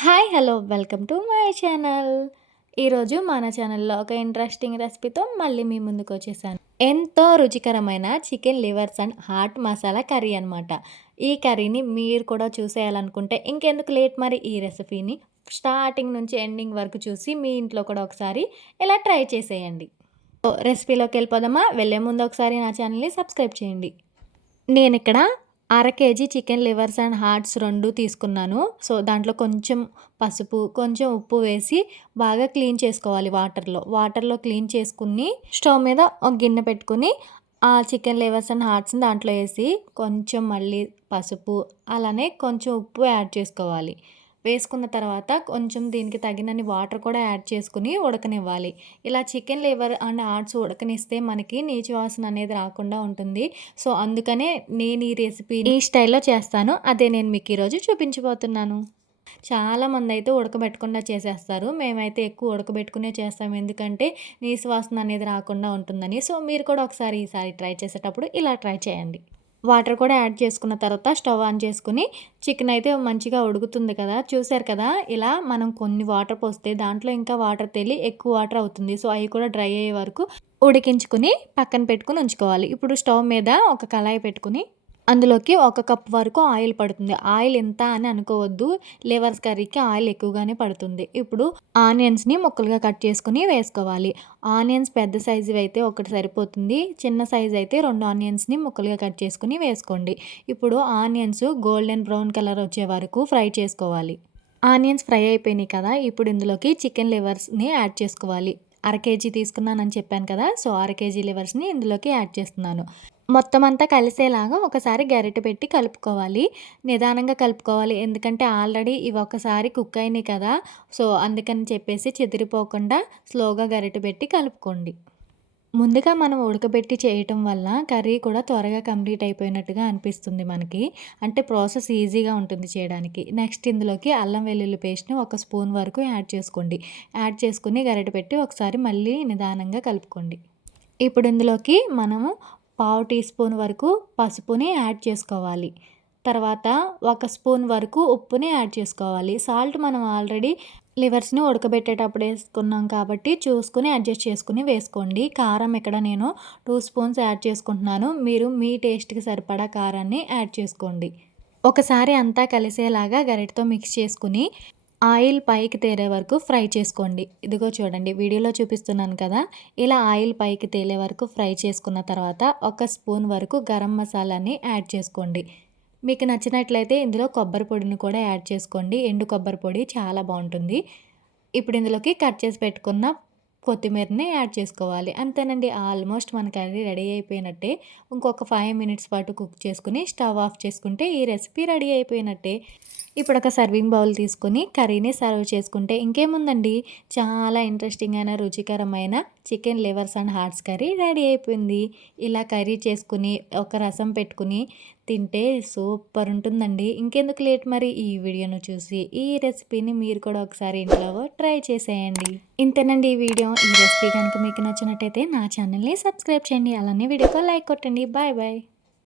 Hi hello welcome to my channel. ఈరోజు మన ఛానల్లో ఒక ఇంట్రెస్టింగ్ రెసిపీతో మళ్ళీ మీ ముందుకు వచ్చేసాను. ఎంతో రుచికరమైన chicken levers and hot masala curry అనమాట. ఈ కర్రీని మీరు కూడా చూసేయాలనుకుంటే ఇంకెందుకు లేట్, మరి ఈ రెసిపీని స్టార్టింగ్ నుంచి ఎండింగ్ వరకు చూసి మీ ఇంట్లో కూడా ఒకసారి ఇలా ట్రై చేసేయండి. రెసిపీలోకి వెళ్ళిపోదామా? వెళ్ళే ముందు ఒకసారి నా ఛానల్ని సబ్స్క్రైబ్ చేయండి. నేను ఇక్కడ అర KG chicken levers and hearts 2 తీసుకున్నాను. సో, దాంట్లో కొంచెం పసుపు, కొంచెం ఉప్పు వేసి బాగా క్లీన్ చేసుకోవాలి వాటర్‌లో క్లీన్ చేసుకొని, స్టవ్ మీద ఒక గిన్నె పెట్టుకొని, ఆ చికెన్ లివర్స్ అండ్ హార్ట్స్‌ని దాంట్లో ఏసి, కొంచెం మళ్ళీ పసుపు, అలానే కొంచెం ఉప్పు యాడ్ చేసుకోవాలి. వేసుకున్న తర్వాత కొంచెం దీనికి తగినన్ని వాటర్ కూడా యాడ్ చేసుకొని ఉడకనివ్వాలి. ఇలా చికెన్ లివర్ అండ్ హార్ట్స్ ఉడకనిస్తే మనకి నీచు వాసన అనేది రాకుండా ఉంటుంది. సో, అందుకనే నేను ఈ రెసిపీని ఈ స్టైల్‌లో చేస్తాను. అదే నేను మీకు ఈరోజు చూపించబోతున్నాను. చాలామందైతే ఉడకబెట్టకుండా చేసేస్తారు. మేమైతే ఎక్కువ ఉడకబెట్టుకునే చేస్తాం. ఎందుకంటే నీసు వాసన అనేది రాకుండా ఉంటుందని. సో, మీరు కూడా ఒకసారి ఈసారి ట్రై చేసేటప్పుడు ఇలా ట్రై చేయండి. వాటర్ కూడా యాడ్ చేసుకున్న తర్వాత స్టవ్ ఆన్ చేసుకుని, చికెన్ అయితే మంచిగా ఉడుకుతుంది కదా! చూసారు కదా! ఇలా మనం కొన్ని వాటర్ పోస్తే దాంట్లో ఇంకా వాటర్ తేలి ఎక్కువ వాటర్ అవుతుంది. సో, అవి కూడా డ్రై అయ్యే వరకు ఉడికించుకుని పక్కన పెట్టుకొని ఉంచుకోవాలి. ఇప్పుడు స్టవ్ మీద ఒక కళాయి పెట్టుకుని, అందులోకి ఒక కప్ వరకు ఆయిల్ పడుతుంది. ఆయిల్ ఎంత అని అనుకోవద్దు. లివర్స్ కర్రీకి ఆయిల్ ఎక్కువగానే పడుతుంది. ఇప్పుడు ఆనియన్స్‌ని ముక్కలుగా కట్ చేసుకొని వేసుకోవాలి. ఆనియన్స్ పెద్ద సైజువి అయితే ఒకటి సరిపోతుంది. చిన్న సైజ్ అయితే 2 ఆనియన్స్‌ని ముక్కలుగా కట్ చేసుకొని వేసుకోండి. ఇప్పుడు ఆనియన్స్ గోల్డెన్ బ్రౌన్ కలర్ వచ్చే వరకు ఫ్రై చేసుకోవాలి. ఆనియన్స్ ఫ్రై అయిపోయినాయి కదా! ఇప్పుడు ఇందులోకి చికెన్ లివర్స్‌ని యాడ్ చేసుకోవాలి. అర కేజీ తీసుకున్నానని చెప్పాను కదా! సో, అర కేజీ లివర్స్‌ని ఇందులోకి యాడ్ చేస్తున్నాను. మొత్తం అంతా కలిసేలాగా ఒకసారి గరిటె పెట్టి కలుపుకోవాలి. నిదానంగా కలుపుకోవాలి. ఎందుకంటే ఆల్రెడీ ఇవి ఒకసారి కుక్ అయినాయి కదా! సో, అందుకని చెప్పేసి చెదిరిపోకుండా స్లోగా గరిటె పెట్టి కలుపుకోండి. ముందుగా మనం ఉడకబెట్టి చేయటం వల్ల కర్రీ కూడా త్వరగా కంప్లీట్ అయిపోయినట్టుగా అనిపిస్తుంది మనకి. అంటే ప్రాసెస్ ఈజీగా ఉంటుంది చేయడానికి. నెక్స్ట్ ఇందులోకి అల్లం వెల్లుల్లి పేస్ట్‌ని ఒక స్పూన్ వరకు యాడ్ చేసుకోండి. యాడ్ చేసుకొని గరిటె పెట్టి ఒకసారి మళ్ళీ నిదానంగా కలుపుకోండి. ఇప్పుడు ఇందులోకి మనము పావు టీ స్పూన్ వరకు పసుపుని యాడ్ చేసుకోవాలి. తర్వాత ఒక స్పూన్ వరకు ఉప్పుని యాడ్ చేసుకోవాలి. సాల్ట్ మనం ఆల్రెడీ లివర్స్‌ని ఉడకబెట్టేటప్పుడు వేసుకున్నాం కాబట్టి చూసుకొని అడ్జస్ట్ చేసుకొని వేసుకోండి. కారం ఇక్కడ నేను 2 స్పూన్స్ యాడ్ చేసుకుంటున్నాను. మీరు మీ టేస్ట్‌కి సరిపడా కారాన్ని యాడ్ చేసుకోండి. ఒకసారి అంతా కలిసేలాగా గరిటెతో మిక్స్ చేసుకుని ఆయిల్ పైకి తేలే వరకు ఫ్రై చేసుకోండి. ఇదిగో చూడండి, వీడియోలో చూపిస్తున్నాను కదా! ఇలా ఆయిల్ పైకి తేలే వరకు ఫ్రై చేసుకున్న తర్వాత ఒక స్పూన్ వరకు గరం మసాలాని యాడ్ చేసుకోండి. మీకు నచ్చినట్లయితే ఇందులో కొబ్బరి పొడిని కూడా యాడ్ చేసుకోండి. ఎండు కొబ్బరి పొడి చాలా బాగుంటుంది. ఇప్పుడు ఇందులోకి కట్ చేసి పెట్టుకున్న కొత్తిమీరని యాడ్ చేసుకోవాలి. అంతేనండి, ఆల్మోస్ట్ మన కర్రీ రెడీ అయిపోయినట్టే. ఇంకొక 5 మినిట్స్ పాటు కుక్ చేసుకుని స్టవ్ ఆఫ్ చేసుకుంటే ఈ రెసిపీ రెడీ అయిపోయినట్టే. ఇప్పుడు ఒక సర్వింగ్ బౌల్ తీసుకొని కర్రీని సర్వ్ చేసుకుంటే ఇంకేముందండి, చాలా ఇంట్రెస్టింగ్ అయిన రుచికరమైన chicken levers and hearts curry ready అయిపోయింది. ఇలా కర్రీ చేసుకుని ఒక రసం పెట్టుకుని తింటే సూపర్ ఉంటుందండి. ఇంకెందుకు లేట్, మరి ఈ వీడియోను చూసి ఈ రెసిపీని మీరు కూడా ఒకసారి ఇంట్లో ట్రై చేసేయండి. ఇంతేనండి ఈ వీడియో. ఈ రెసిపీ కనుక మీకు నచ్చినట్టయితే నా ఛానల్ని సబ్స్క్రైబ్ చేయండి. అలానే వీడియోకి లైక్ కొట్టండి. Bye bye.